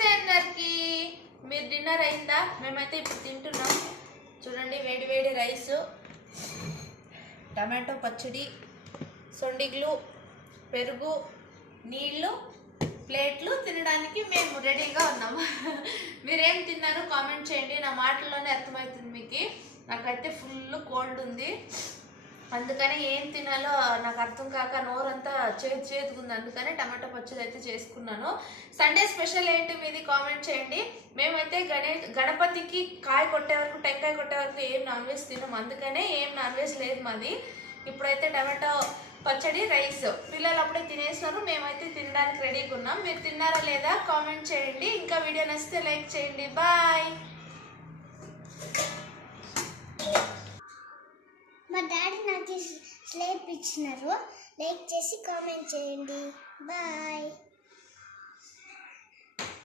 నమస్తే అందరికి. మీరు డిన్నర్ అయిందా? మేమైతే ఇప్పుడు తింటున్నాం. చూడండి, వేడి వేడి రైస్, టమాటో పచ్చడి, సొండిగ్లు, పెరుగు, నీళ్ళు, ప్లేట్లు తినడానికి మేము రెడీగా ఉన్నాము. మీరేం తిన్నారు కామెంట్ చేయండి. నా మాటల్లోనే అర్థమవుతుంది మీకు. నాకైతే ఫుల్ కోల్డ్ ఉంది, అందుకని ఏం తినాలో నాకు అర్థం కాక నోరంతా చేదుగుంది. అందుకని టమాటో పచ్చడి అయితే చేసుకున్నాను. సండే స్పెషల్ ఏంటి మీది కామెంట్ చేయండి. మేమైతే గణపతికి కాయ కొట్టే వరకు, టెంకాయ కొట్టే వరకు ఏం నాన్ వెజ్ తినాం, అందుకనే ఏం నాన్ వెజ్ లేదు మాది. ఇప్పుడైతే టమాటో పచ్చడి, రైస్ పిల్లలు అప్పుడే తినేసినారు, మేమైతే తినడానికి రెడీగా ఉన్నాం. మీరు తిన్నారా లేదా కామెంట్ చేయండి. ఇంకా వీడియో నచ్చితే లైక్ చేయండి. బాయ్. మా డాడీ నాకు స్లేట్ ఇచ్చినారు, లైక్ చేసి కామెంట్ చేయండి. బాయ్.